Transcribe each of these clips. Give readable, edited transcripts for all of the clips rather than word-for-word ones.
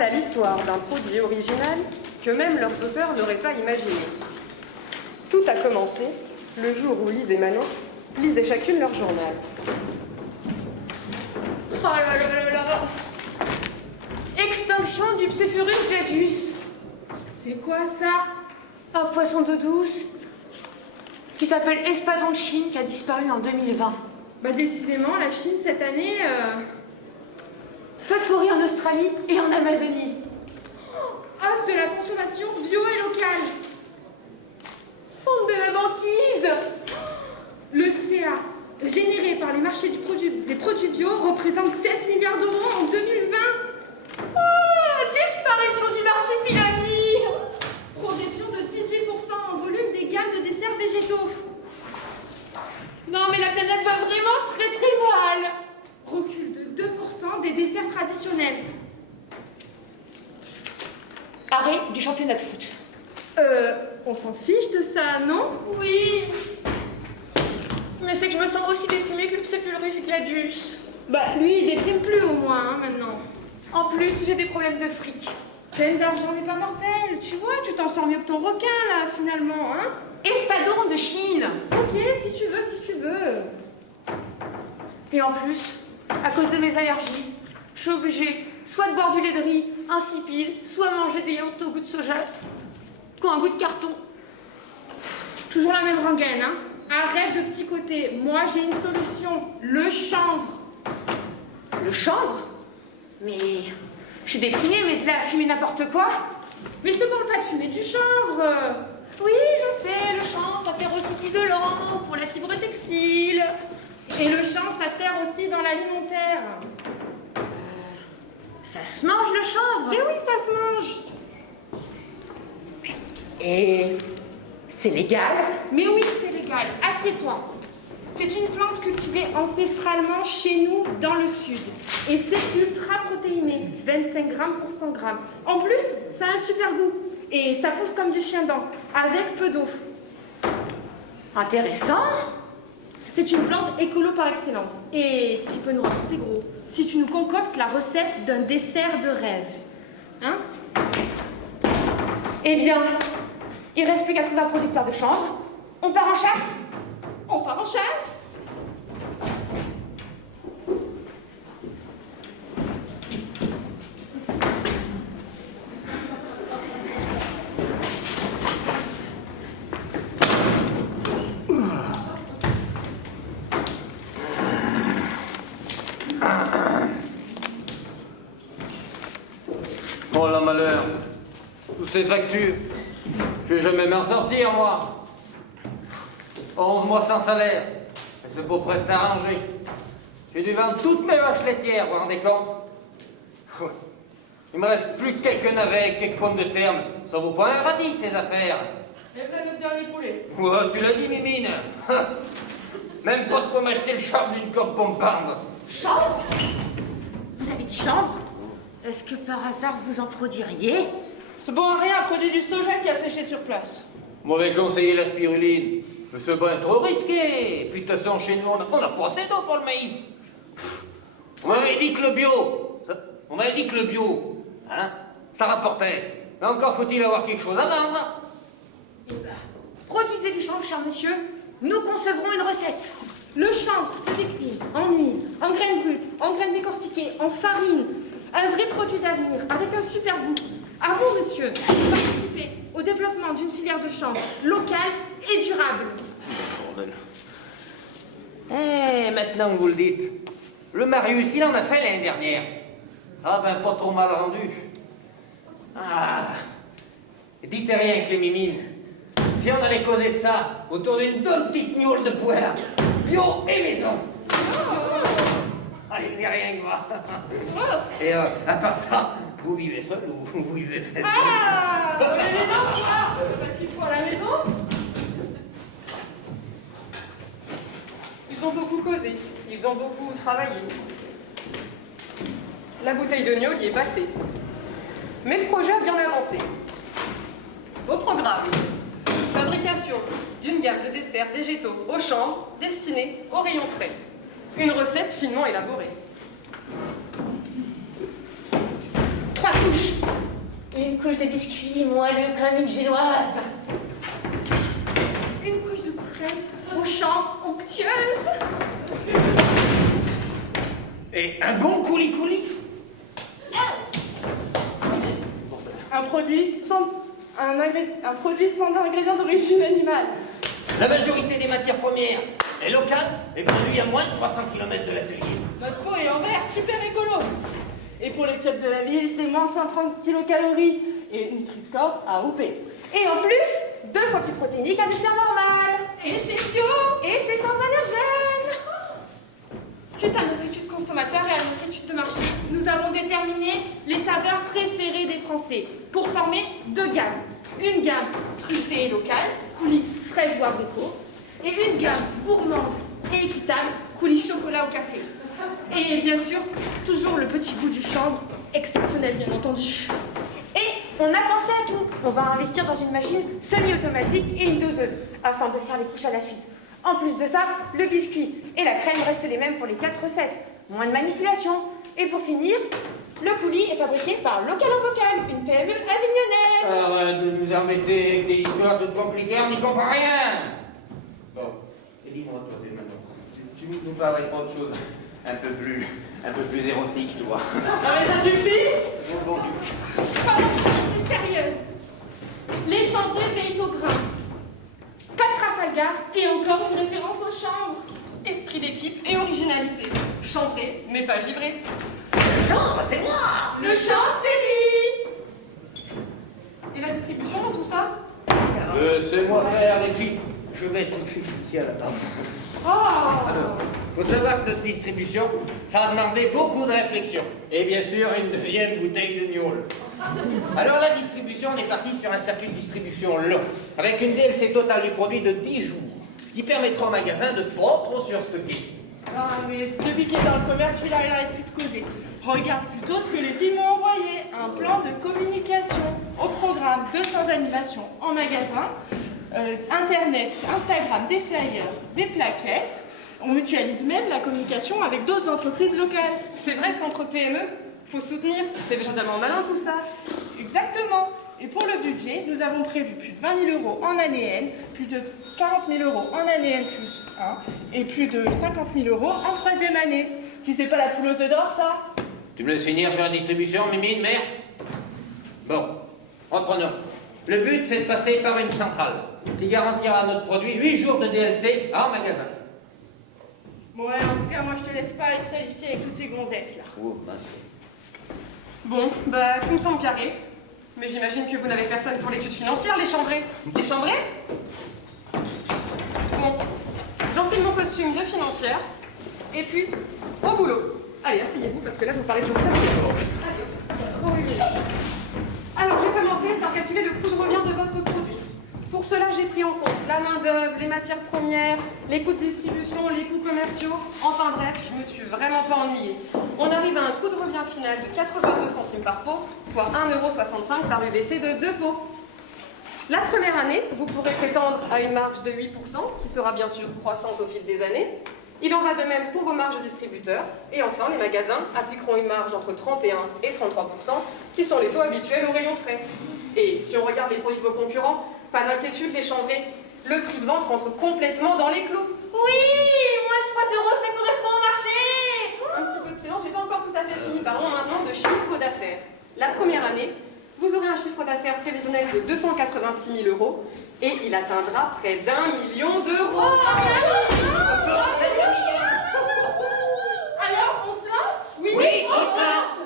Voilà l'histoire d'un produit original que même leurs auteurs n'auraient pas imaginé. Tout a commencé le jour où Lise et Manon lisaient chacune leur journal. Oh là là là là! Extinction du Psephurus gladius. C'est quoi ça? Un poisson d'eau douce qui s'appelle espadon de Chine qui a disparu en 2020. Bah décidément, la Chine cette année... Feu de forêt en Australie et en Amazonie. Ah, c'est de la consommation bio et locale. Fonte de la banquise. Le CA, généré par les marchés des produits bio, représente 7 milliards d'euros en 2020. Disparition du marsupilami. Progression de 18% en volume des gammes de desserts végétaux. Non mais la planète va vraiment très très mal. Recul de 2% des desserts traditionnels. Arrêt du championnat de foot. On s'en fiche de ça, non? Oui. Mais c'est que je me sens aussi déprimée que le Psephurus gladius. Bah lui, il déprime plus au moins, hein, maintenant. En plus, j'ai des problèmes de fric. Peine d'argent n'est pas mortelle. Tu vois, tu t'en sors mieux que ton requin, là, finalement, hein? Espadon de Chine. Ok, si tu veux, si tu veux. Et en plus, à cause de mes allergies, je suis obligée soit de boire du lait de riz insipide, soit manger des yaourts au goût de soja qui ont un goût de carton. Toujours la même rengaine, hein? Arrête de psychoter. Moi, j'ai une solution. Le chanvre. Le chanvre? Mais je suis déprimée, mais de là à fumer n'importe quoi. Mais je te parle pas de fumer du chanvre. Oui, je sais, le chanvre, ça sert aussi d'isolant pour la fibre textile. Et le chanvre, ça sert aussi dans l'alimentaire. Ça se mange le chanvre? Mais oui, ça se mange. Et c'est légal? Mais oui, c'est légal. Assieds-toi. C'est une plante cultivée ancestralement chez nous dans le sud. Et c'est ultra protéiné, 25 grammes pour 100 grammes. En plus, ça a un super goût. Et ça pousse comme du chien-dent, avec peu d'eau. Intéressant. C'est une plante écolo par excellence. Et qui peut nous rapporter gros. Si tu nous concoctes la recette d'un dessert de rêve. Hein? Eh bien, il reste plus qu'à trouver un producteur de chanvre. On part en chasse? On part en chasse. Oh la malheur, toutes ces factures, je vais jamais m'en sortir, moi. 11 mois sans salaire, et c'est pas prêt de s'arranger. J'ai dû vendre toutes mes vaches laitières, vous vous rendez compte? Il me reste plus que quelques navets, quelques pommes de terre. Ça vaut pas un radis, ces affaires. Et voilà notre dernier poulet. Ouais, tu l'as dit, Mimine. Même pas de quoi m'acheter le charme d'une corde pompande. Chanvre? Vous avez dit chanvre? Est-ce que par hasard vous en produiriez? C'est bon à rien, un produit du soja qui a séché sur place. M'avait conseillé la spiruline. Mais c'est bien trop risqué. Et puis de toute façon, chez nous, on a pas assez d'eau pour le maïs. On m'avait dit que le bio, on m'avait dit que le bio, hein, ça rapportait. Mais encore faut-il avoir quelque chose à vendre. Eh ben, produisez du chanvre, cher monsieur. Nous concevrons une recette. Le chanvre se décline en huile, en graines brutes, en graines décortiquées, en farine. Un vrai produit d'avenir, avec un super goût. À vous, monsieur, de participer au développement d'une filière de chanvre locale et durable. Bordel. Eh, maintenant que vous le dites, le Marius, il en a fait l'année dernière. Ah ben, pas trop mal rendu. Ah, dites rien que les mimines. Si on allait causer de ça, autour d'une bonne petite gnôle de poêle, bio et maison. Ah, il n'y a rien que moi. Et à part ça, vous vivez seul ou vous vivez seul? Parce qu'il faut à la maison. Ils ont beaucoup causé, ils ont beaucoup travaillé. La bouteille de gnôle y est passée. Mais le projet a bien avancé. Au programme, fabrication d'une gamme de desserts végétaux au chanvre destinés aux rayons frais. Une recette finement élaborée. 3 couches. Une couche de biscuits moelleux comme une génoise. Une couche de crème aux champs onctueuses. Et un bon coulis-coulis. Un produit sans ingrédients d'origine animale. La majorité des matières premières est locale et produit à moins de 300 km de l'atelier. Notre pot est en verre, super écolo. Et pour les clubs de la ville, c'est moins 130 kilocalories et Nutri-Score AOP. Et en plus, 2 fois plus protéinique qu'un dessert normal. Et c'est bio. Et c'est sans allergène. Suite à notre étude consommateur et à notre étude de marché, nous avons déterminé les saveurs préférées des Français pour former 2 gammes. Une gamme fruitée et locale, coulis fraise ou abricot, et une gamme gourmande et équitable, coulis chocolat au café. Et bien sûr, toujours le petit goût du chanvre, exceptionnel bien entendu. Et on a pensé à tout. On va investir dans une machine semi-automatique et une doseuse afin de faire les couches à la suite. En plus de ça, le biscuit et la crème restent les mêmes pour les 4 recettes. Moins de manipulation. Et pour finir, le coulis est fabriqué par Local en Vocal, une PME avignonnaise. Arrête de nous embêter avec des histoires toutes compliquées, on n'y comprend rien. Bon, et dis-moi toi dès maintenant, tu nous parlerais pas de choses un peu plus érotiques, toi. Non mais ça suffit. Bon Dieu. Pardon, je suis sérieuse. Les chambrés veillent au grain. Pas de Trafalgar et encore une référence au chanvre. Esprit d'équipe et originalité. Chanvré, mais pas givré. Chambre, c'est moi. Le chanvre, c'est lui. Et la distribution dans tout ça? Laissez-moi faire les filles. Je vais tout de suite ici à la table. Oh. Alors, faut savoir que notre distribution, ça a demandé beaucoup de réflexion. Et bien sûr, une deuxième bouteille de gnôle. Alors la distribution, on est parti sur un circuit de distribution long, avec une DLC totale du produit de 10 jours, ce qui permettra au magasin de ne pas trop surstocker. Non mais depuis qu'il est dans le commerce, celui-là il arrête plus de causer. Regarde plutôt ce que les filles m'ont envoyé. Un plan de communication au programme 200 animations en magasin, Internet, Instagram, des flyers, des plaquettes. On mutualise même la communication avec d'autres entreprises locales. C'est vrai qu'entre PME, faut soutenir. C'est végétalement malin tout ça. Exactement. Et pour le budget, nous avons prévu plus de 20 000 € en année N, plus de 40 000 € en année N plus 1, et plus de 50 000 € en troisième année. Si c'est pas la poule aux œufs d'or, ça. Tu me laisses finir sur la distribution, Mimine, mère? Bon, reprenons. Le but, c'est de passer par une centrale qui garantira à notre produit 8 jours de DLC en magasin. Bon, ouais, en tout cas, moi, je te laisse pas aller seule ici avec toutes ces gonzesses, là. Oh, mince. Bon, bah tout me semble carré. Mais j'imagine que vous n'avez personne pour l'étude financière, les chambrés. Les chambrés? Bon, j'enfile mon costume de financière. Et puis, au boulot. Allez, asseyez-vous, parce que là, je vous parlais de choses très importantes. Allez, oh, oui, oui. Alors, je vais commencer par calculer le coût de revient de votre produit. Pour cela, j'ai pris en compte la main-d'œuvre, les matières premières, les coûts de distribution, les coûts commerciaux. Enfin bref, je me suis vraiment pas ennuyée. On arrive à un coût de revient final de 82 centimes par pot, soit 1,65 € par UVC de 2 pots. La première année, vous pourrez prétendre à une marge de 8%, qui sera bien sûr croissante au fil des années. Il en va de même pour vos marges distributeurs. Et enfin, les magasins appliqueront une marge entre 31 et 33%, qui sont les taux habituels au rayon frais. Et si on regarde les produits de vos concurrents, pas d'inquiétude, les chambrés, le prix de vente rentre complètement dans les clous. Oui, moins de 3 €, ça correspond au marché. Un petit peu de silence, j'ai pas encore tout à fait fini. Parlons maintenant de chiffre d'affaires. La première année, vous aurez un chiffre d'affaires prévisionnel de 286 000 € et il atteindra près d'1 million d'euros. Alors, on se lance? Oui, on se lance.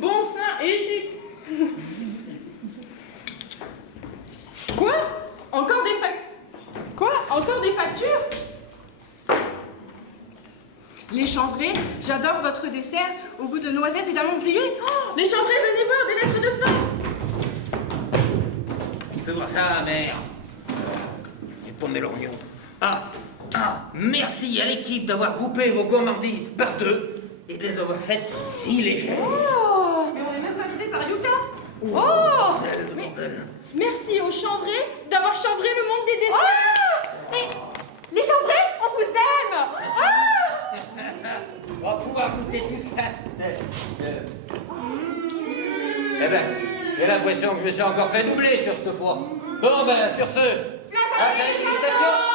Bon ça et Quoi? Encore des factures? Les chanvrés, j'adore votre dessert au goût de noisettes et d'amandes grillées. Oh, les chanvrés, venez voir, des lettres de fin. Tu peux voir ça, mère? J'ai paumé l'oignon. Ah, merci à l'équipe d'avoir groupé vos gourmandises par 2 et de les avoir faites si légères. Oh, Mais on est même validé par Yuka. oh, Bordel, mais- bordel. merci aux chanvrés d'avoir chanvré le monde des desserts. Mais les chambrés, on vous aime. On va pouvoir goûter tout ça. Eh ben, j'ai l'impression que je me suis encore fait doubler sur cette fois. Bon, ben, sur ce, Place à la à la dégustation. dégustation.